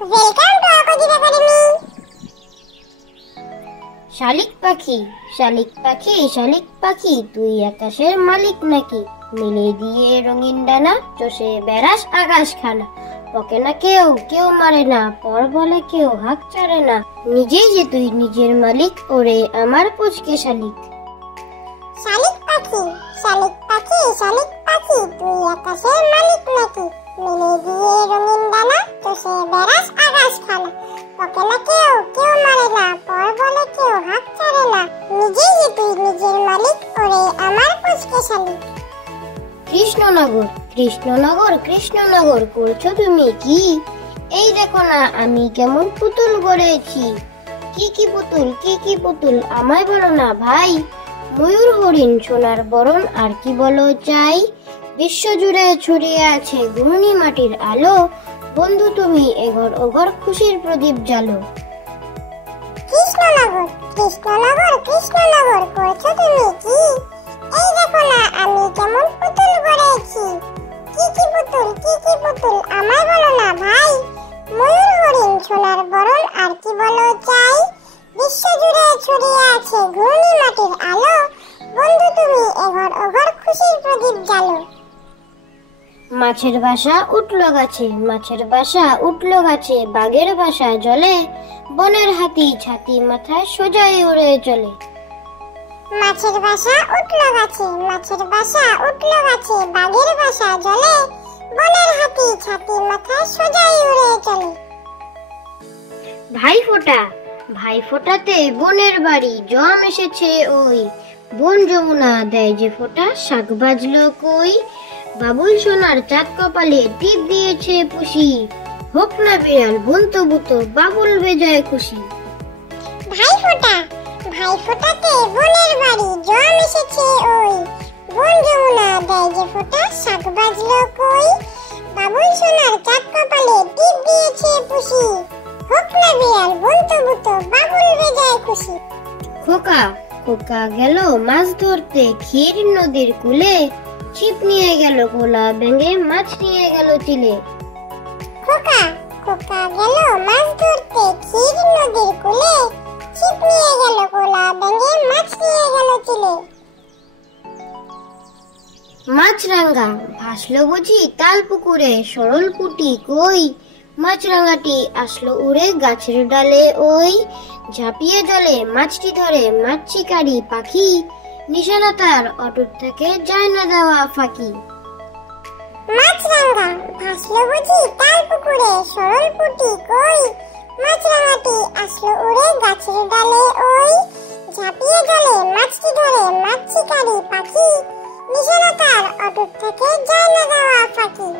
Welcome to আকদিব academy. শালিক পাখি, শালিক পাখি, শালিক পাখি, তুই আকাশের মালিক নাকি? মিলে দিয়ে রঙিন ডানা, চষে বেড়াস আকাশ খানা। তোকে না কেউ, কেউ মারে না, পর বলে কেউ হাঁক ছাড়ে না। নিজেই যে তুই নিজের মালিক, ওরে আমার পুচকে শালিক। শালিক পাখি, শালিক পাখি, শালিক পাখি, তুই আকাশের মালিক নাকি? মিলে দিয়ে রঙিন ডানা, চষে বেড়াস আকাশ খানা। তোকে না কেউ, কেউ মারে না, পর বলে কেউ হাঁক ছাড়ে না। নিজেই যে তুই নিজের মালিক, ওরে আমার পুচকে শালিক। কৃষ্ণনগর, কৃষ্ণনগর, কৃষ্ণনগর, করছো তুমি কি? এই দেখো না আমি কেমন পুতুল গড়েছি। কি কি পুতুল, কি কি পুতুল, আমায় বলো না ভাই। ময়ূর, হরিণ, সোনার বরণ, আর কি বলো চাই? বিশ্ব জুড়ে ছড়িয়ে আছে ঘূর্ণি মাটির আলো। বন্ধু তুমি এঘর ওঘর খুশির প্রদীপ জ্বালো। কৃষ্ণনগর, কৃষ্ণনগর, কৃষ্ণনগর, করছো তুমি কি? এই দেখো না আমি কেমন পুতুল গড়েছি। কি কি পুতুল, কি কি পুতুল, আমায় বলো না ভাই। ময়ূর, হরিণ, সোনার বরণ, আর কি বলো চাই? বিশ্ব জুড়ে ছড়িয়ে আছে ঘূর্ণি মাটির আলো। বন্ধু তুমি এঘর ওঘর খুশির প্রদীপ জ্বালো। মাছের বাসা উঠলো গাছে, মাছের বাসা উঠলো গাছে, বাঘের বাসা জলে। বনের হাতি ছাতি মাথায় সোজাই উড়ে চলে। মাছের বাসা উঠলো গাছে, মাছের বাসা উঠলো গাছে, বাঘের বাসা জলে। বনের হাতি ছাতি মাথায় সোজাই উড়ে চলে। ভাইফোঁটা, ভাইফোঁটাতে বোনের বাড়ি, জম এসেছে ওই। বোন যমুনা দেয় যে ফোঁটা, শাক বাজলো কই। বাবুল সোনার চাঁদ কপালে টিপ দিয়েছে পুষি। হোক না বিড়াল বোন তবু তো বাবুল বেজায় খুশি। ভাইফোঁটা, ভাইফোঁটাতে বোনের বাড়ি, জম এসেছে ওই। বোন যমুনা দেয় যে ফোঁটা, শাক বাজলো কই। বাবুল সোনার চাঁদ কপালে টিপ দিয়েছে পুষি। হোক না বিড়াল বোন তবু তো বাবুল বেজায় খুশি। খোকা, খোকা গেল মাছ ধরতে ক্ষীর নদীর কূলে। ছিপ নিয়ে গেল কোলা ব্যাঙে, মাছ নিয়ে গেল চিলে। খোকা, খোকা গেল মাছ ধরতে ক্ষীর নদীর কূলে। ছিপ নিয়ে গেল কোলা ব্যাঙে, মাছ নিয়ে গেল চিলে। মাছরাঙ্গা ভাসলো বুঝি তাল পুকুরে, সরল পুটি কই। মাছরাঙ্গাটি আসলো উড়ে গাছের ডালে ওই। ঝাঁপিয়ে জলে মাছটি ধরে মাছ শিকারি পাখি। নিশানা তার অটুট থেকে যায় না দেওয়া ফাঁকি। মাছরাঙ্গা ভাসলো বুঝি তাল পুকুরে, সরল পুটি কই। মাছরাঙ্গাটি আসলো উড়ে গাছের ডালে ওই। ঝাঁপিয়ে জলে মাছটি ধরে মাছ শিকারি পাখি। নিশানা তার অটুট থেকে যায় না দেওয়া ফাঁকি।